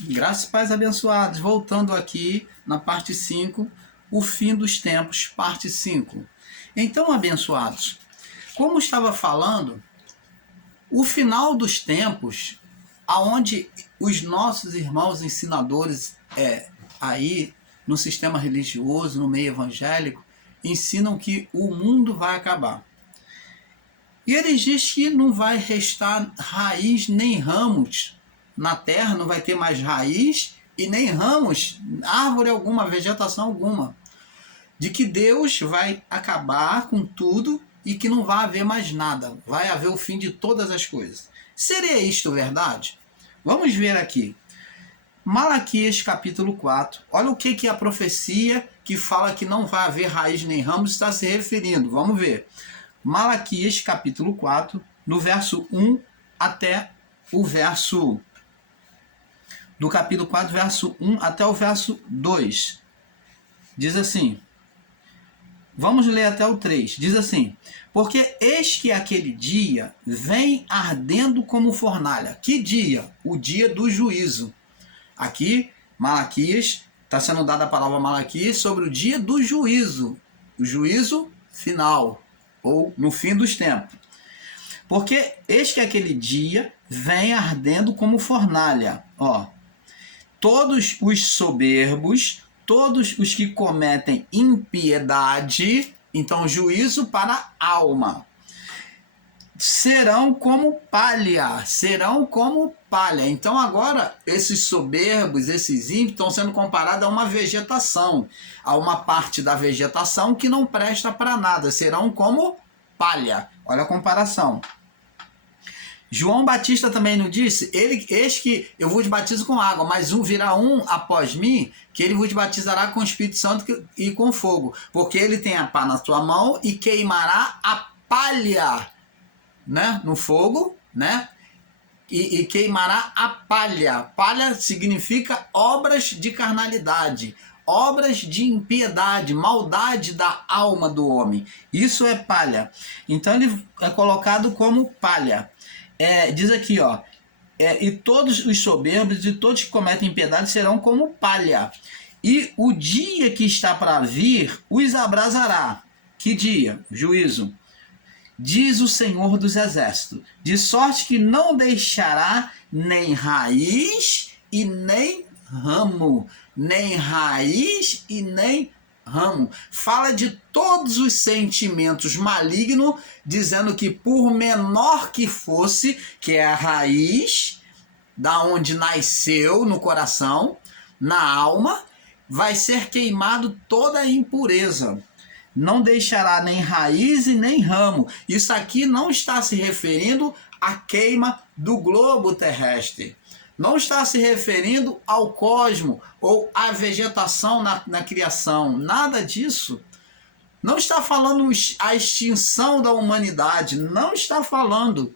Graças e paz abençoados. Voltando aqui na parte 5, o fim dos tempos, parte 5. Então, abençoados, como estava falando, o final dos tempos, aonde os nossos irmãos ensinadores aí no sistema religioso, no meio evangélico, ensinam que o mundo vai acabar. E eles dizem que não vai restar raiz nem ramos na terra, não vai ter mais raiz e nem ramos, árvore alguma, vegetação alguma. De que Deus vai acabar com tudo e que não vai haver mais nada. Vai haver o fim de todas as coisas. Seria isto verdade? Vamos ver aqui. Malaquias capítulo 4. Olha o que a profecia que fala que não vai haver raiz nem ramos está se referindo. Vamos ver. Malaquias capítulo 4, no verso 1 até o verso... do capítulo 4, verso 1 até o verso 2. Diz assim... Vamos ler até o 3. Diz assim: porque eis que aquele dia vem ardendo como fornalha. Que dia? O dia do juízo. Aqui, Malaquias, está sendo dada a palavra Malaquias sobre o dia do juízo. O juízo final, ou no fim dos tempos. Porque eis que aquele dia vem ardendo como fornalha. Ó, todos os soberbos, todos os que cometem impiedade, então juízo para a alma, serão como palha, Então agora esses soberbos, esses ímpios estão sendo comparados a uma vegetação, a uma parte da vegetação que não presta para nada, serão como palha. Olha a comparação. João Batista também não disse? Eis que eu vos batizo com água, mas virá um após mim, que ele vos batizará com o Espírito Santo e com fogo. Porque ele tem a pá na sua mão e queimará a palha, né, no fogo, né? E queimará a palha. Palha significa obras de carnalidade, obras de impiedade, maldade da alma do homem. Isso é palha. Então ele é colocado como palha. Diz aqui, ó, e todos os soberbos e todos que cometem impiedade serão como palha, e o dia que está para vir os abrasará. Que dia? Juízo. Diz o Senhor dos Exércitos, de sorte que não deixará nem raiz e nem ramo, nem raiz e nem ramo. Fala de todos os sentimentos malignos, dizendo que por menor que fosse, que é a raiz, da onde nasceu no coração, na alma, vai ser queimado toda a impureza. Não deixará nem raiz e nem ramo. Isso aqui não está se referindo à queima do globo terrestre. Não está se referindo ao cosmo ou à vegetação na criação. Nada disso. Não está falando a extinção da humanidade. Não está falando.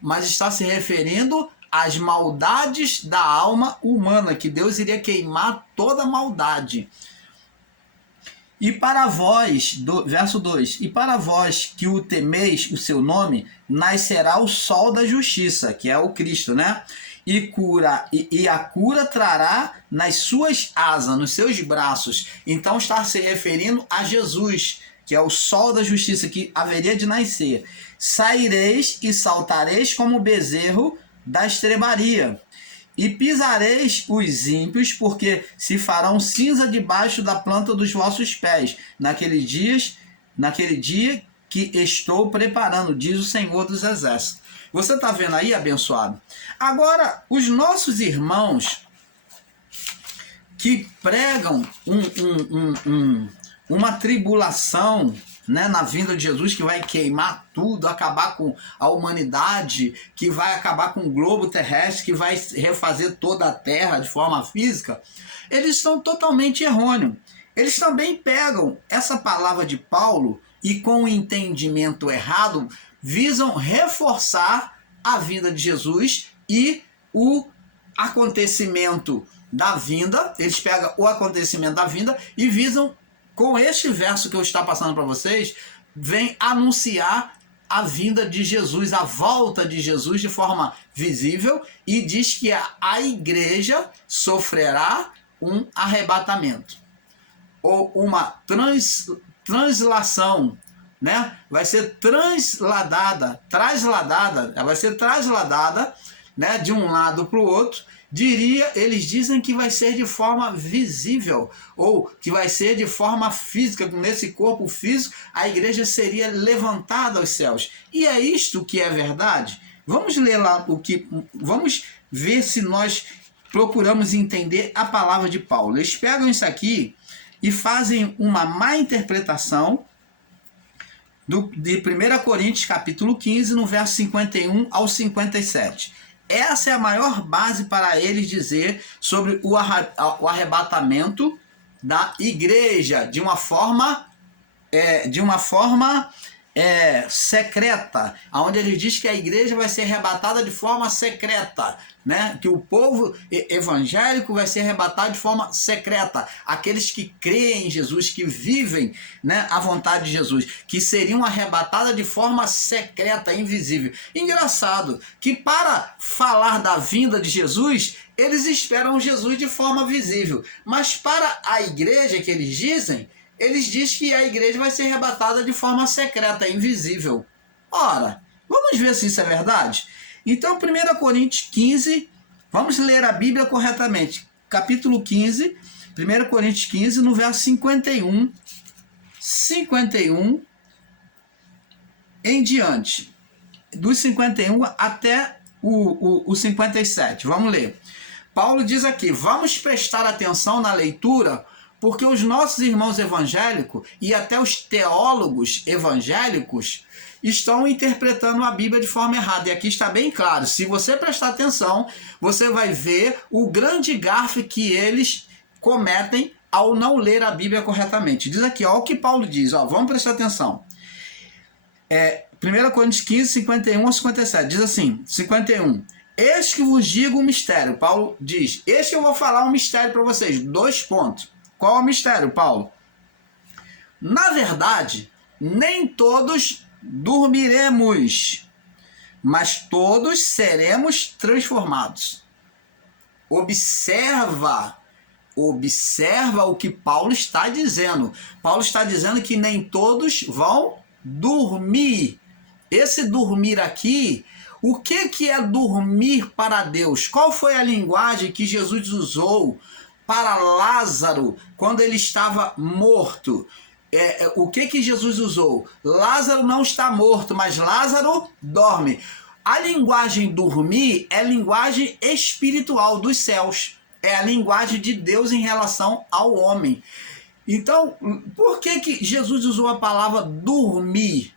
Mas está se referindo às maldades da alma humana, que Deus iria queimar toda a maldade. E para vós, verso 2, e para vós que o temeis o seu nome, nascerá o sol da justiça, que é o Cristo, né? E a cura trará nas suas asas, nos seus braços. Então está se referindo a Jesus, que é o sol da justiça, que haveria de nascer. Saireis e saltareis como bezerro da estrebaria. E pisareis os ímpios, porque se farão cinza debaixo da planta dos vossos pés, naquele dia que estou preparando, diz o Senhor dos Exércitos. Você está vendo aí, abençoado? Agora, os nossos irmãos que pregam uma tribulação, né, na vinda de Jesus, que vai queimar tudo, acabar com a humanidade, que vai acabar com o globo terrestre, que vai refazer toda a terra de forma física, eles estão totalmente errôneos. Eles também pegam essa palavra de Paulo e, com o entendimento errado, visam reforçar a vinda de Jesus e o acontecimento da vinda. Eles pegam o acontecimento da vinda e visam, com este verso que eu estou passando para vocês, vem anunciar a vinda de Jesus, a volta de Jesus de forma visível, e diz que a igreja sofrerá um arrebatamento, ou uma translação, né? Vai ser trasladada, ela vai ser trasladada, né, de um lado para o outro. Eles dizem que vai ser de forma visível, ou que vai ser de forma física, nesse corpo físico, a igreja seria levantada aos céus. E é isto que é verdade? Vamos ler lá vamos ver se nós procuramos entender a palavra de Paulo. Eles pegam isso aqui e fazem uma má interpretação de 1 Coríntios capítulo 15, no verso 51 ao 57. Essa é a maior base para eles dizer sobre o arrebatamento da igreja de uma forma secreta, onde ele diz que a igreja vai ser arrebatada de forma secreta, né? Que o povo evangélico vai ser arrebatado de forma secreta, aqueles que creem em Jesus, que vivem, né, a vontade de Jesus, que seriam arrebatadas de forma secreta, invisível. Engraçado que para falar da vinda de Jesus, eles esperam Jesus de forma visível, mas para a igreja que eles dizem que a igreja vai ser arrebatada de forma secreta, invisível. Ora, vamos ver se isso é verdade? Então, 1 Coríntios 15, vamos ler a Bíblia corretamente. Capítulo 15, 1 Coríntios 15, no verso 51 em diante. Dos 51 até o 57. Vamos ler. Paulo diz aqui: vamos prestar atenção na leitura, porque os nossos irmãos evangélicos e até os teólogos evangélicos estão interpretando a Bíblia de forma errada. E aqui está bem claro. Se você prestar atenção, você vai ver o grande gafe que eles cometem ao não ler a Bíblia corretamente. Diz aqui, ó, o que Paulo diz. Ó, vamos prestar atenção. 1 Coríntios 15, 51 a 57. Diz assim, 51. Eis que vos digo um mistério. Paulo diz, eis que eu vou falar um mistério para vocês. 2 pontos. Qual é o mistério, Paulo? Na verdade, nem todos dormiremos, mas todos seremos transformados. Observa o que Paulo está dizendo. Paulo está dizendo que nem todos vão dormir. Esse dormir aqui, o que é dormir para Deus? Qual foi a linguagem que Jesus usou para Lázaro quando ele estava morto? O que Jesus usou? Lázaro não está morto, mas Lázaro dorme. A linguagem dormir é linguagem espiritual dos céus. É a linguagem de Deus em relação ao homem. Então, por que Jesus usou a palavra dormir?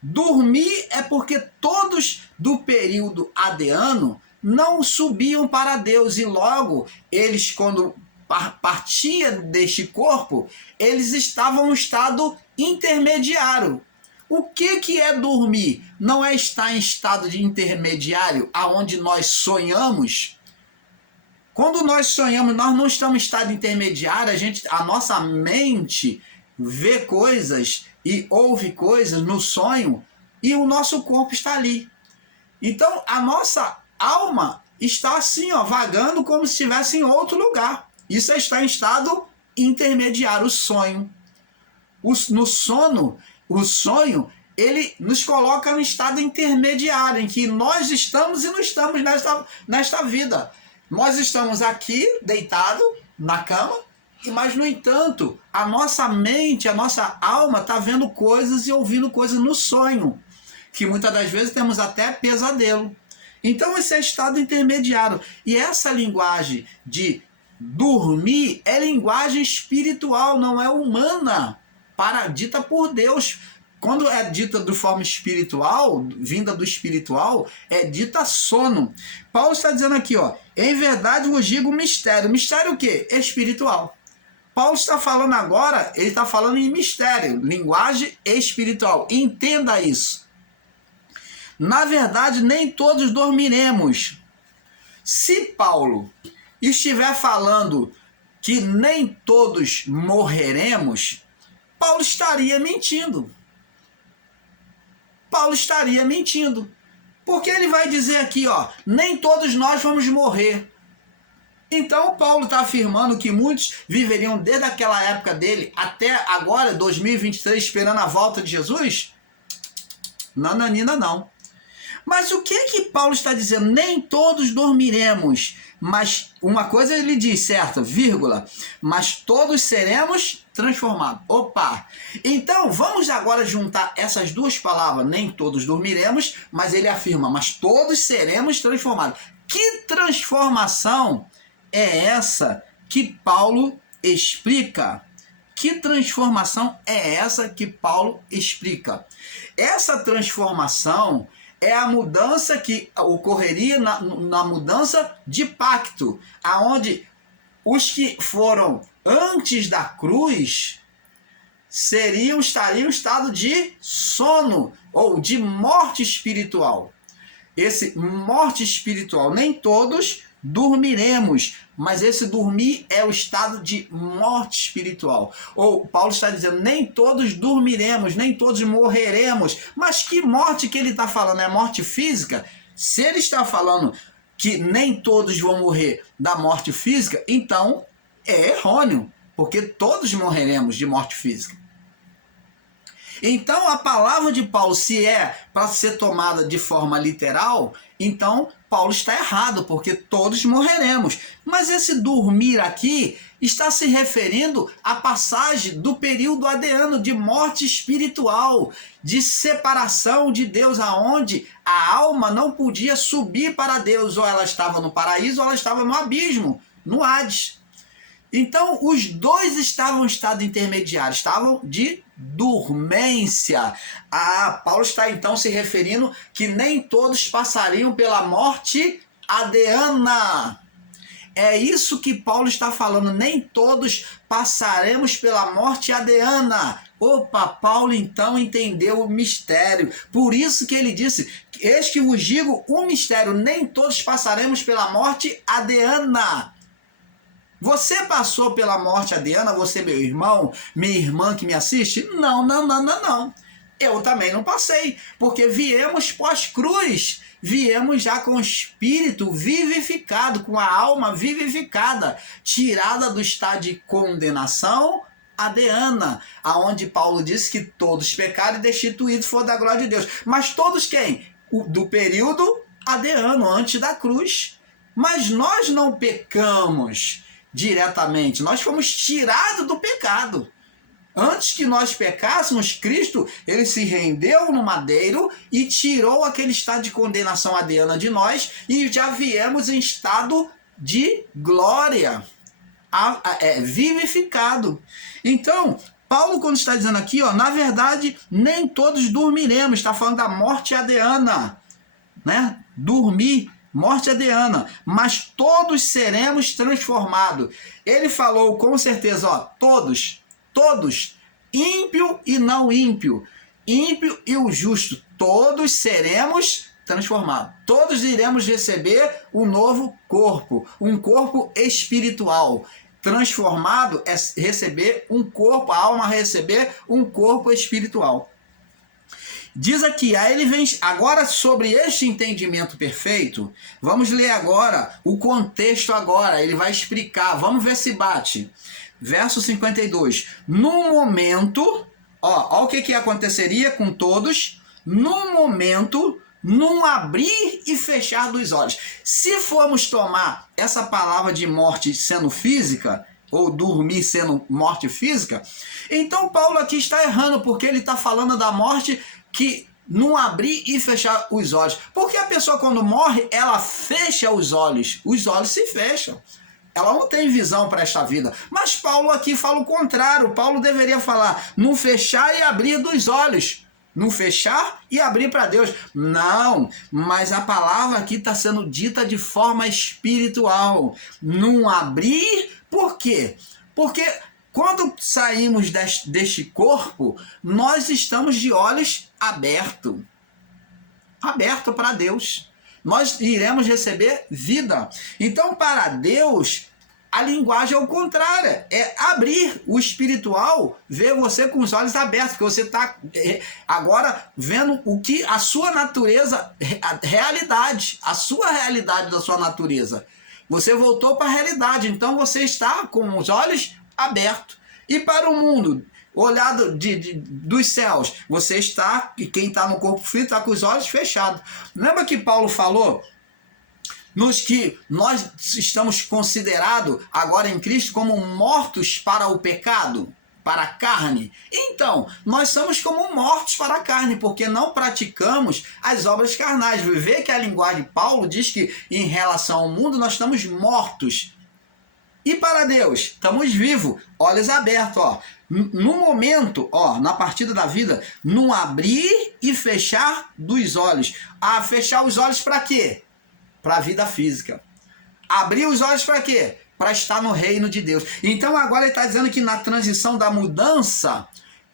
Dormir é porque todos do período adeano não subiam para Deus, e logo eles, quando partiam deste corpo, eles estavam em um estado intermediário. O que é dormir? Não é estar em estado de intermediário, aonde nós sonhamos. Quando nós sonhamos, nós não estamos em estado intermediário, a nossa mente vê coisas e ouve coisas no sonho, e o nosso corpo está ali. Então, a nossa alma está assim, ó, vagando como se estivesse em outro lugar. Isso é estar em estado intermediário, o sonho. No sono, o sonho, ele nos coloca no estado intermediário, em que nós estamos e não estamos nesta vida. Nós estamos aqui, deitados na cama, mas, no entanto, a nossa mente, a nossa alma está vendo coisas e ouvindo coisas no sonho, que muitas das vezes temos até pesadelo. Então, esse é estado intermediário. E essa linguagem de dormir é linguagem espiritual, não é humana, dita por Deus. Quando é dita de forma espiritual, vinda do espiritual, é dita sono. Paulo está dizendo aqui, ó, em verdade vos digo mistério. Mistério o quê? Espiritual. Paulo está falando agora, ele está falando em mistério, linguagem espiritual. Entenda isso. Na verdade, nem todos dormiremos. Se Paulo estiver falando que nem todos morreremos, Paulo estaria mentindo. Paulo estaria mentindo. Porque ele vai dizer aqui, ó, nem todos nós vamos morrer. Então Paulo está afirmando que muitos viveriam desde aquela época dele até agora, 2023, esperando a volta de Jesus? Nananina não. Mas o que Paulo está dizendo? Nem todos dormiremos, mas uma coisa ele diz, certo, vírgula, mas todos seremos transformados. Opa! Então vamos agora juntar essas duas palavras, nem todos dormiremos, mas ele afirma, mas todos seremos transformados. Que transformação é essa que Paulo explica? Que transformação é essa que Paulo explica? Essa transformação é a mudança que ocorreria na mudança de pacto, aonde os que foram antes da cruz estariam em estado de sono ou de morte espiritual. Esse morte espiritual, nem todos dormiremos, mas esse dormir é o estado de morte espiritual. Ou Paulo está dizendo, nem todos dormiremos, nem todos morreremos. Mas que morte que ele está falando? É morte física? Se ele está falando que nem todos vão morrer da morte física, então é errôneo, porque todos morreremos de morte física. Então a palavra de Paulo, se é para ser tomada de forma literal, então Paulo está errado, porque todos morreremos. Mas esse dormir aqui está se referindo à passagem do período adeano de morte espiritual, de separação de Deus, aonde a alma não podia subir para Deus, ou ela estava no paraíso, ou ela estava no abismo, no Hades. Então, os dois estavam em estado intermediário, estavam de dormência. Paulo está então se referindo que nem todos passariam pela morte adeana. É isso que Paulo está falando, nem todos passaremos pela morte adeana. Opa, Paulo então entendeu o mistério. Por isso que ele disse, eis que vos digo um mistério, nem todos passaremos pela morte adeana. Você passou pela morte adeana, você, meu irmão, minha irmã que me assiste? Não. Eu também não passei, porque viemos pós-cruz, viemos já com o espírito vivificado, com a alma vivificada, tirada do estado de condenação adeana, aonde Paulo disse que todos pecaram e destituídos foram da glória de Deus. Mas todos quem? Do período adeano, antes da cruz. Mas nós não pecamos diretamente, nós fomos tirados do pecado. Antes que nós pecássemos, Cristo, ele se rendeu no madeiro e tirou aquele estado de condenação adeana de nós e já viemos em estado de glória, vivificado. Então, Paulo, quando está dizendo aqui, ó, na verdade, nem todos dormiremos, está falando da morte adeana, né? Dormir, morte adeana, mas todos seremos transformados. Ele falou com certeza, ó, todos, ímpio e não ímpio, ímpio e o justo, todos seremos transformados. Todos iremos receber um novo corpo, um corpo espiritual. Transformado é receber um corpo, a alma receber um corpo espiritual. Diz aqui, aí ele vem agora sobre este entendimento perfeito, vamos ler agora o contexto agora, ele vai explicar, vamos ver se bate. Verso 52, no momento, ó o que aconteceria com todos, no momento, num abrir e fechar dos olhos. Se formos tomar essa palavra de morte sendo física, ou dormir sendo morte física, então Paulo aqui está errando, porque ele está falando da morte que não abrir e fechar os olhos. Porque a pessoa quando morre, ela fecha os olhos se fecham. Ela não tem visão para esta vida. Mas Paulo aqui fala o contrário. Paulo deveria falar, não fechar e abrir dos olhos. Não fechar e abrir para Deus. Não, mas a palavra aqui está sendo dita de forma espiritual. Não abrir, por quê? Porque quando saímos deste corpo, nós estamos de olhos abertos. Aberto para Deus. Nós iremos receber vida. Então, para Deus, a linguagem é o contrário, é abrir. O espiritual vê você com os olhos abertos, porque você está agora vendo o que a sua natureza, a realidade, a sua realidade da sua natureza. Você voltou para a realidade, então você está com os olhos abertos. E para o mundo, olhado dos céus, você está, e quem está no corpo físico está com os olhos fechados. Lembra que Paulo falou nos que nós estamos considerados agora em Cristo como mortos para o pecado, para a carne? Então, nós somos como mortos para a carne, porque não praticamos as obras carnais. Vê que a linguagem de Paulo diz que em relação ao mundo nós estamos mortos. E para Deus, estamos vivos, olhos abertos, ó. No momento, ó, na partida da vida, no abrir e fechar dos olhos. Ah, fechar os olhos para quê? Para a vida física. Abrir os olhos para quê? Para estar no reino de Deus. Então agora ele está dizendo que na transição da mudança,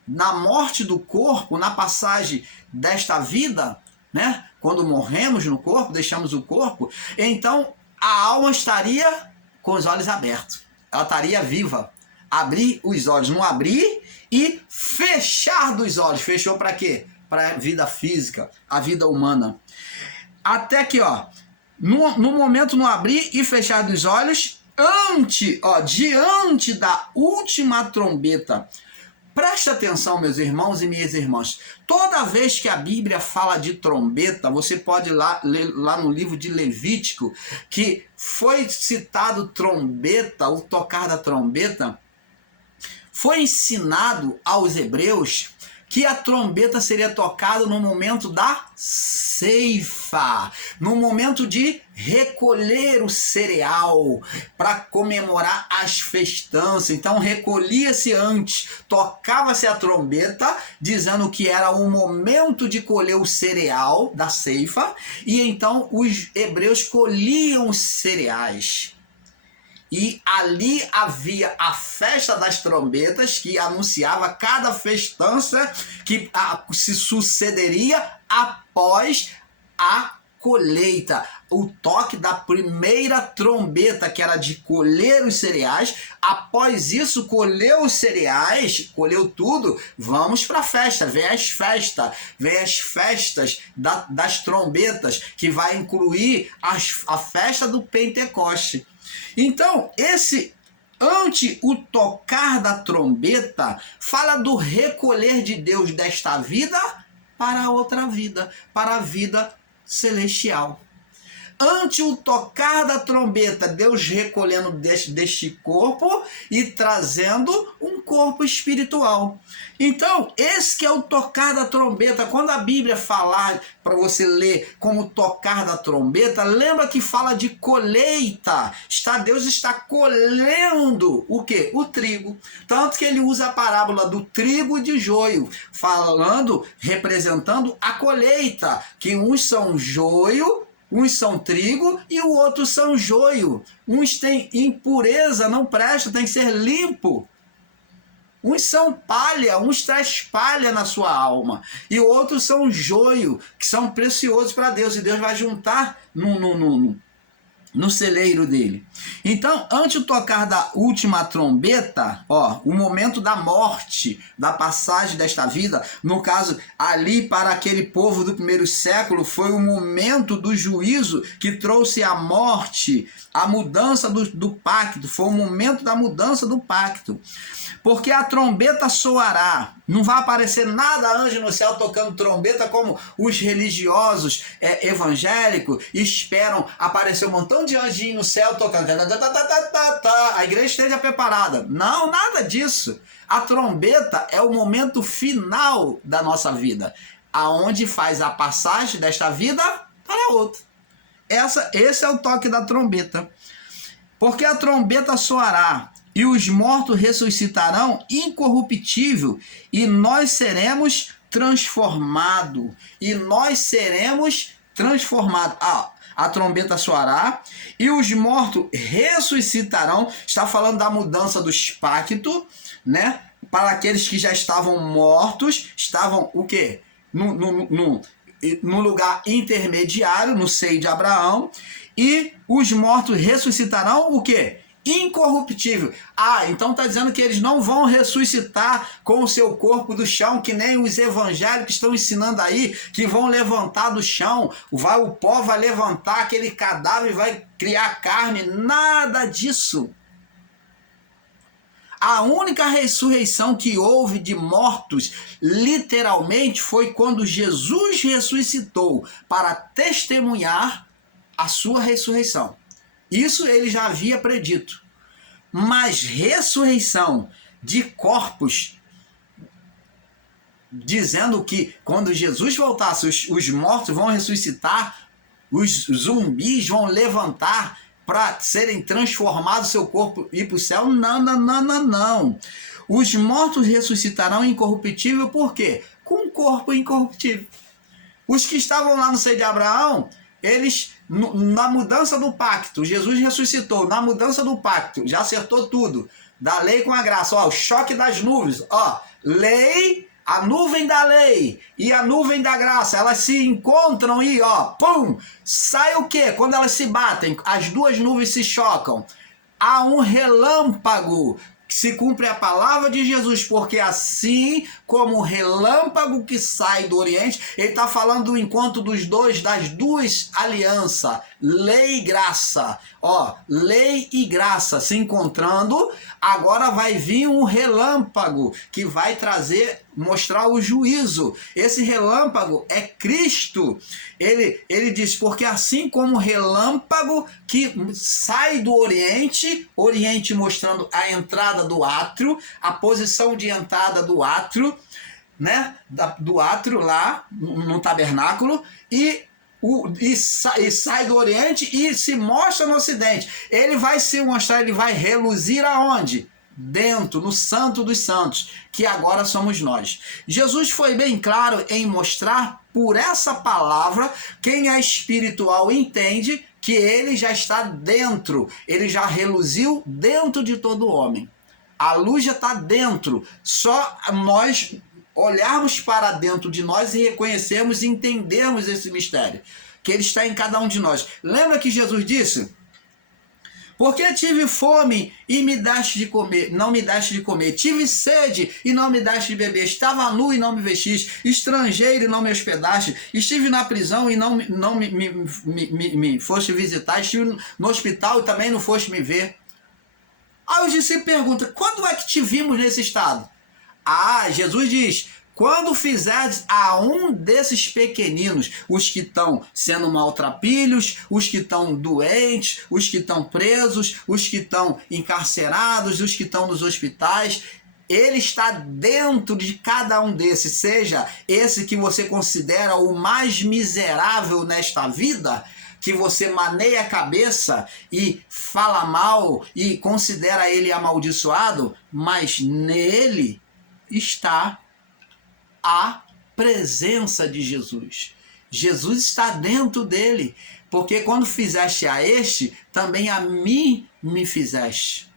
na morte do corpo, na passagem desta vida, né? Quando morremos no corpo, deixamos o corpo, então a alma estaria com os olhos abertos. Ela estaria viva. Abrir os olhos, não abrir e fechar dos olhos. Fechou para quê? Para a vida física, a vida humana. Até que, ó, no momento no abrir e fechar dos olhos, diante da última trombeta. Presta atenção, meus irmãos e minhas irmãs. Toda vez que a Bíblia fala de trombeta, você pode ler lá no livro de Levítico, que foi citado trombeta, o tocar da trombeta. Foi ensinado aos hebreus que a trombeta seria tocada no momento da ceifa, no momento de recolher o cereal, para comemorar as festanças. Então recolhia-se antes, tocava-se a trombeta, dizendo que era o momento de colher o cereal da ceifa, e então os hebreus colhiam os cereais. E ali havia a festa das trombetas, que anunciava cada festança que se sucederia após a colheita. O toque da primeira trombeta, que era de colher os cereais. Após isso, colheu os cereais, colheu tudo, vamos para a festa. Vem as festas das trombetas, que vai incluir a festa do Pentecoste. Então, ante o tocar da trombeta, fala do recolher de Deus desta vida para a outra vida, para a vida celestial. Ante o tocar da trombeta, Deus recolhendo deste corpo e trazendo um corpo espiritual. Então, esse que é o tocar da trombeta. Quando a Bíblia falar para você ler como tocar da trombeta, lembra que fala de colheita. Deus está colhendo o quê? O trigo. Tanto que ele usa a parábola do trigo e de joio, representando a colheita, que uns são joio, uns são trigo e o outro são joio. Uns têm impureza, não presta, tem que ser limpo. Uns são palha, uns traz palha na sua alma. E outros são joio, que são preciosos para Deus. E Deus vai juntar no celeiro dele. Então, antes do tocar da última trombeta, o momento da morte, da passagem desta vida, no caso, ali para aquele povo do primeiro século, foi o momento do juízo que trouxe a morte, a mudança do pacto, foi o momento da mudança do pacto. Porque a trombeta soará, não vai aparecer nada anjo no céu tocando trombeta como os religiosos evangélicos esperam aparecer um montão de anjinhos no céu tocando. A igreja esteja preparada. Não, nada disso. A trombeta é o momento final da nossa vida, aonde faz a passagem desta vida para outra. Esse é o toque da trombeta. Porque a trombeta soará e os mortos ressuscitarão incorruptível, e nós seremos transformados. A trombeta soará e os mortos ressuscitarão. Está falando da mudança dos pactos, né? Para aqueles que já estavam mortos, estavam o quê? No lugar intermediário, no seio de Abraão. E os mortos ressuscitarão o quê? incorruptível. Ah, então está dizendo que eles não vão ressuscitar com o seu corpo do chão, que nem os evangélicos estão ensinando aí, que vão levantar do chão, o pó vai levantar aquele cadáver e vai criar carne. Nada disso. A única ressurreição que houve de mortos, literalmente, foi quando Jesus ressuscitou para testemunhar a sua ressurreição. Isso ele já havia predito. Mas ressurreição de corpos, dizendo que quando Jesus voltasse, os mortos vão ressuscitar, os zumbis vão levantar para serem transformados, seu corpo ir para o céu. Não, não, não, não, não. Os mortos ressuscitarão incorruptível, por quê? Com um corpo incorruptível. Os que estavam lá no seio de Abraão, eles, na mudança do pacto, Jesus ressuscitou, na mudança do pacto, já acertou tudo, da lei com a graça, ó, o choque das nuvens, ó, lei, a nuvem da lei e a nuvem da graça, elas se encontram e, ó, pum, sai o quê? Quando elas se batem, as duas nuvens se chocam, há um relâmpago, se cumpre a palavra de Jesus, porque assim como o relâmpago que sai do Oriente, ele está falando do encontro dos dois, das duas alianças, lei e graça. Ó, lei e graça se encontrando, agora vai vir um relâmpago que vai mostrar o juízo. Esse relâmpago é Cristo. Ele diz, porque assim como o relâmpago que sai do Oriente, Oriente mostrando a entrada do átrio, a posição de entrada do átrio, né? Do átrio lá no tabernáculo, e sai do Oriente e se mostra no Ocidente. Ele vai se mostrar, ele vai reluzir aonde? Dentro, no Santo dos Santos, que agora somos nós. Jesus foi bem claro em mostrar por essa palavra, quem é espiritual entende que ele já está dentro, ele já reluziu dentro de todo homem. A luz já está dentro, só nós olharmos para dentro de nós e reconhecermos e entendermos esse mistério, que ele está em cada um de nós. Lembra que Jesus disse? Porque tive fome e me deste de comer, não me deste de comer. Tive sede e não me deste de beber. Estava nu e não me vestiste. Estrangeiro e não me hospedaste. Estive na prisão e não me foste visitar. Estive no hospital e também não foste me ver. Aí os discípulos perguntam, quando é que te vimos nesse estado? Ah, Jesus diz, quando fizeres a um desses pequeninos, os que estão sendo maltrapilhos, os que estão doentes, os que estão presos, os que estão encarcerados, os que estão nos hospitais, ele está dentro de cada um desses, seja esse que você considera o mais miserável nesta vida, que você maneia a cabeça e fala mal e considera ele amaldiçoado, mas nele está a presença de Jesus. Jesus está dentro dele, porque quando fizeste a este, também a mim me fizeste.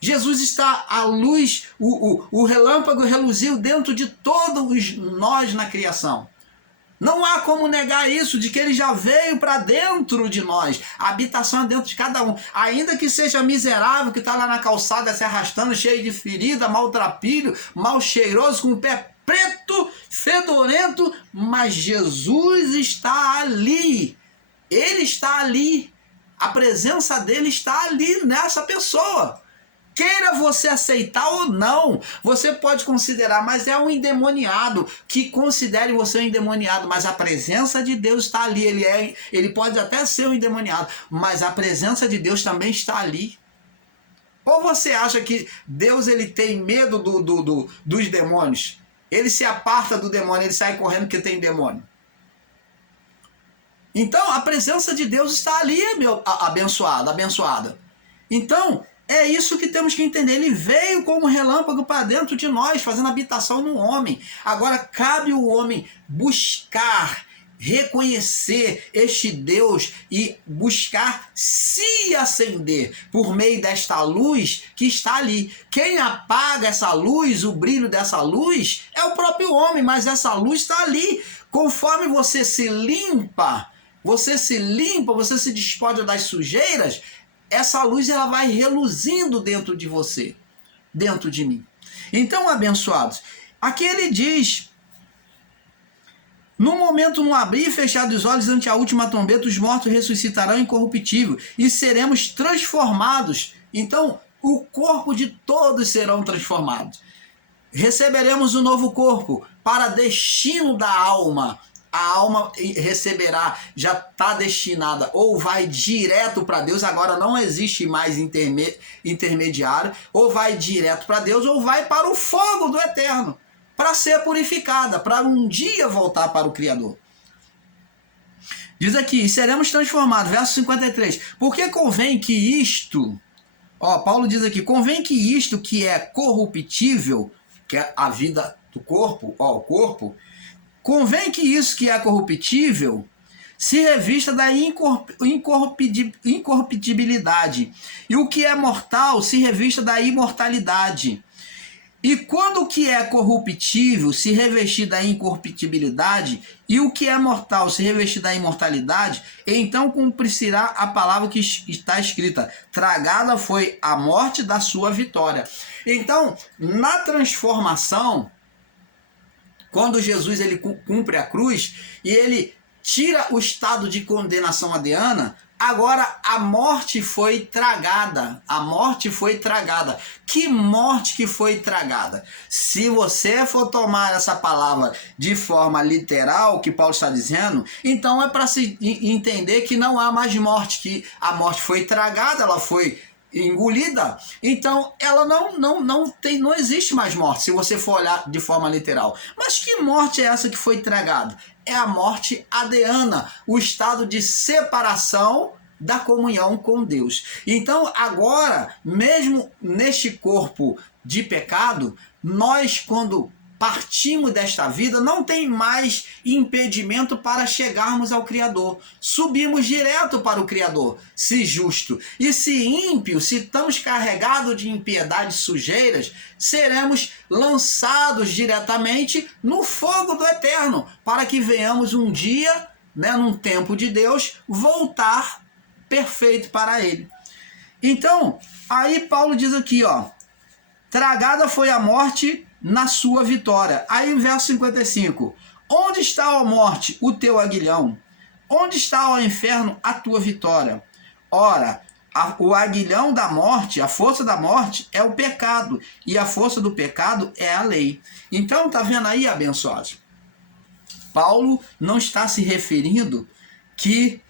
Jesus está à luz, o relâmpago reluziu dentro de todos nós na criação. Não há como negar isso, de que ele já veio para dentro de nós. A habitação é dentro de cada um. Ainda que seja miserável, que está lá na calçada se arrastando, cheio de ferida, maltrapilho, mal cheiroso, com o pé preto, fedorento, mas Jesus está ali. Ele está ali. A presença dele está ali nessa pessoa. Queira você aceitar ou não, você pode considerar, mas é um endemoniado, que considere você um endemoniado, mas a presença de Deus está ali, ele pode até ser um endemoniado, mas a presença de Deus também está ali. Ou você acha que Deus ele tem medo dos demônios? Ele se aparta do demônio, ele sai correndo porque tem demônio. Então a presença de Deus está ali, meu abençoada. Então, é isso que temos que entender. Ele veio como relâmpago para dentro de nós, fazendo habitação no homem. Agora, cabe o homem buscar, reconhecer este Deus e buscar se acender por meio desta luz que está ali. Quem apaga essa luz, o brilho dessa luz, é o próprio homem, mas essa luz está ali. Conforme você se limpa, você se despoja das sujeiras, essa luz ela vai reluzindo dentro de você, dentro de mim. Então, abençoados, aqui ele diz: no momento, no abrir e fechar dos olhos ante a última trombeta, os mortos ressuscitarão incorruptível e seremos transformados. Então, o corpo de todos serão transformados. Receberemos um novo corpo para destino da alma. A alma receberá, já está destinada, ou vai direto para Deus, agora não existe mais intermediário, ou vai direto para Deus, ou vai para o fogo do eterno, para ser purificada, para um dia voltar para o Criador. Diz aqui: seremos transformados, verso 53, porque convém que isto, Paulo diz aqui, convém que isto que é corruptível, que é a vida do corpo, o corpo, convém que isso que é corruptível se revista da incorruptibilidade, e o que é mortal se revista da imortalidade. E quando o que é corruptível se revestir da incorruptibilidade, e o que é mortal se revestir da imortalidade, então cumprirá a palavra que está escrita: tragada foi a morte da sua vitória. Então, na transformação, quando Jesus ele cumpre a cruz e ele tira o estado de condenação adriana, agora a morte foi tragada. A morte foi tragada. Que morte que foi tragada? Se você for tomar essa palavra de forma literal, que Paulo está dizendo, então é para se entender que não há mais morte, que a morte foi tragada, ela foi engolida, então ela não existe mais morte, se você for olhar de forma literal. Mas que morte é essa que foi tragada? É a morte adriana, o estado de separação da comunhão com Deus. Então agora, mesmo neste corpo de pecado, nós, quando partimos desta vida, não tem mais impedimento para chegarmos ao Criador. Subimos direto para o Criador, se justo. E se ímpio, se estamos carregados de impiedade e sujeiras, seremos lançados diretamente no fogo do eterno, para que venhamos um dia, num tempo de Deus, voltar perfeito para Ele. Então, aí Paulo diz aqui, tragada foi a morte na sua vitória. Aí, verso 55. Onde está, ó morte, o teu aguilhão? Onde está, ó inferno, a tua vitória? Ora, o aguilhão da morte, a força da morte é o pecado, e a força do pecado é a lei. Então, tá vendo aí, abençoados? Paulo não está se referindo que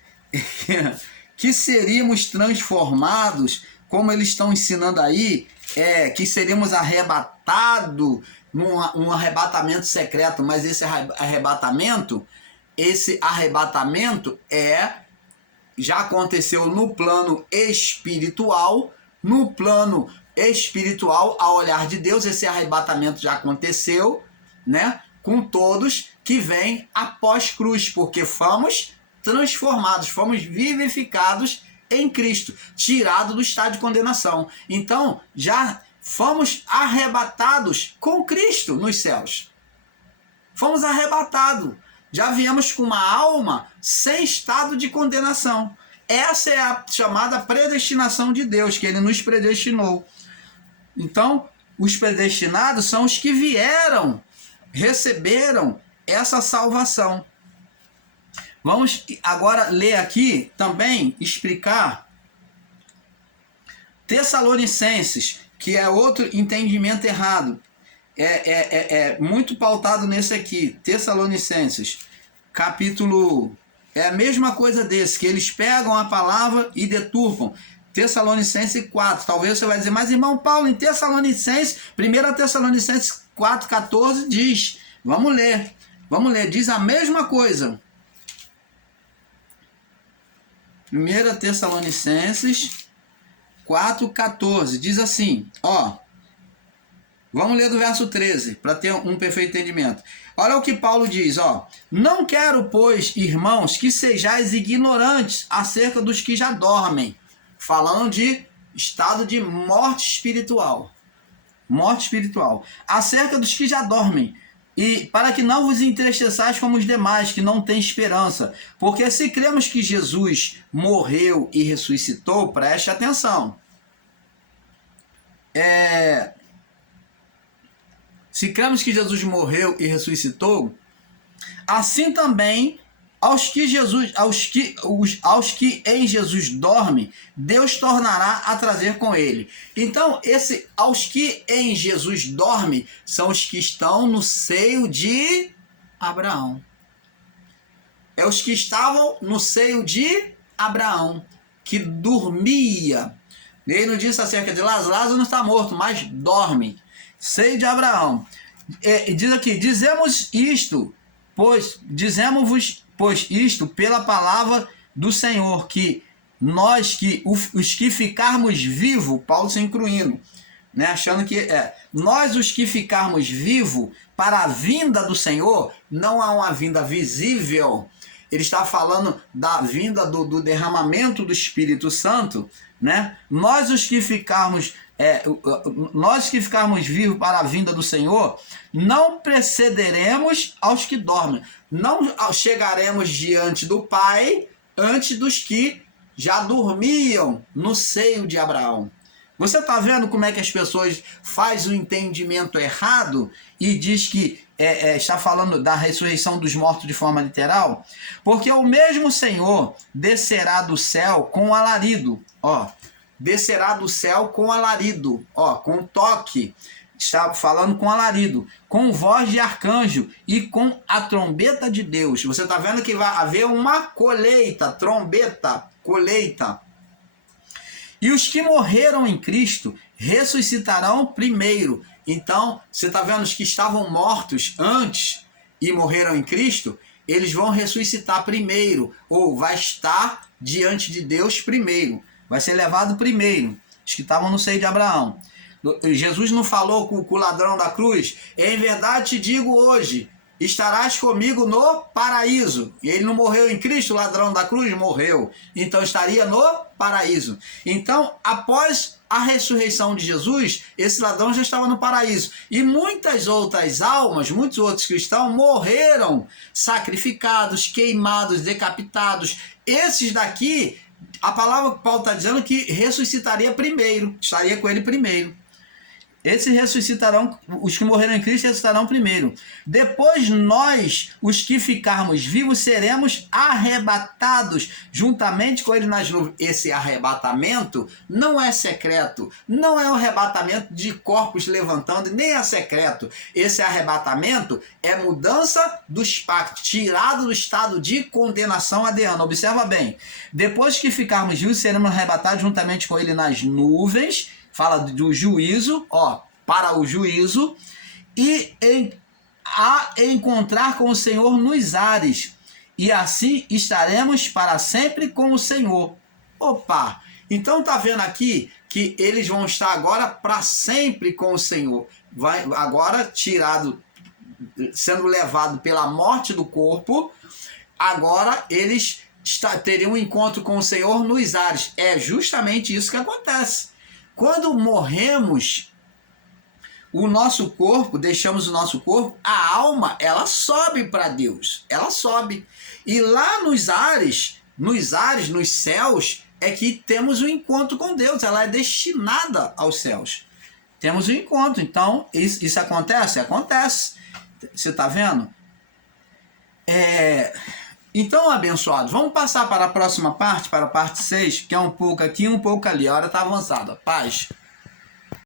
seríamos transformados, como eles estão ensinando aí, que seríamos arrebatados num arrebatamento secreto, mas esse arrebatamento já aconteceu no plano espiritual. No plano espiritual, ao olhar de Deus, esse arrebatamento já aconteceu, com todos que vêm após cruz, porque fomos transformados, fomos vivificados em Cristo, tirado do estado de condenação. Então, já fomos arrebatados com Cristo nos céus. Fomos arrebatados. Já viemos com uma alma sem estado de condenação. Essa é a chamada predestinação de Deus, que Ele nos predestinou. Então, os predestinados são os que vieram, receberam essa salvação. Vamos agora ler aqui também, explicar Tessalonicenses, que é outro entendimento errado. É muito pautado nesse aqui. Tessalonicenses, capítulo... É a mesma coisa desse, que eles pegam a palavra e deturpam. Tessalonicenses 4. Talvez você vai dizer, mas irmão Paulo, em Tessalonicenses, 1 Tessalonicenses 4,14 diz... Vamos ler. Diz a mesma coisa. 1 Tessalonicenses 4,14, diz assim, vamos ler do verso 13, para ter um perfeito entendimento. Olha o que Paulo diz, não quero, pois, irmãos, que sejais ignorantes acerca dos que já dormem, falando de estado de morte espiritual, acerca dos que já dormem, E para que não vos entristeçais como os demais, que não têm esperança. Porque se cremos que Jesus morreu e ressuscitou, preste atenção. Se cremos que Jesus morreu e ressuscitou, assim também aos que em Jesus dormem, Deus tornará a trazer com ele. Então, aos que em Jesus dormem são os que estão no seio de Abraão. É os que estavam no seio de Abraão, que dormia. Ele não disse acerca de Lázaro não está morto, mas dorme. Seio de Abraão. Diz aqui, dizemos-vos isto pela palavra do Senhor, que os que ficarmos vivos, Paulo se incluindo, né, achando que nós os que ficarmos vivos para a vinda do Senhor, não há uma vinda visível. Ele está falando da vinda do derramamento do Espírito Santo, né? Nós que ficarmos vivos para a vinda do Senhor, não precederemos aos que dormem. Não chegaremos diante do Pai antes dos que já dormiam no seio de Abraão. Você está vendo como é que as pessoas fazem o entendimento errado e diz que está falando da ressurreição dos mortos de forma literal? Porque o mesmo Senhor descerá do céu com alarido, descerá do céu com alarido, com toque, está falando com alarido, com voz de arcanjo e com a trombeta de Deus. Você está vendo que vai haver uma colheita. E os que morreram em Cristo ressuscitarão primeiro. Então, você está vendo os que estavam mortos antes e morreram em Cristo, eles vão ressuscitar primeiro, ou vai estar diante de Deus primeiro. Vai ser levado primeiro, os que estavam no seio de Abraão. Jesus não falou com o ladrão da cruz? Em verdade te digo hoje, estarás comigo no paraíso. E ele não morreu em Cristo, o ladrão da cruz morreu. Então estaria no paraíso. Então, após a ressurreição de Jesus, esse ladrão já estava no paraíso. E muitas outras almas, muitos outros cristãos morreram sacrificados, queimados, decapitados. Esses daqui, a palavra que Paulo está dizendo que ressuscitaria primeiro, estaria com ele primeiro. Esses ressuscitarão, os que morreram em Cristo ressuscitarão primeiro. Depois nós, os que ficarmos vivos, seremos arrebatados juntamente com ele nas nuvens. Esse arrebatamento não é secreto, não é um arrebatamento de corpos levantando, nem é secreto. Esse arrebatamento é mudança dos pactos, tirado do estado de condenação adeano. Observa bem, depois que ficarmos vivos, seremos arrebatados juntamente com ele nas nuvens. Fala do juízo, para o juízo, e a encontrar com o Senhor nos ares, e assim estaremos para sempre com o Senhor. Opa! Então tá vendo aqui que eles vão estar agora para sempre com o Senhor. Vai agora sendo levado pela morte do corpo, agora eles teriam um encontro com o Senhor nos ares. É justamente isso que acontece. Quando morremos, o nosso corpo, deixamos o nosso corpo, a alma, ela sobe para Deus. Ela sobe. E lá nos ares, nos céus, é que temos um encontro com Deus. Ela é destinada aos céus. Temos um encontro. Então, isso acontece? Acontece. Você está vendo? Então, abençoados, vamos passar para a próxima parte, para a parte 6, que é um pouco aqui e um pouco ali. A hora está avançada. Paz.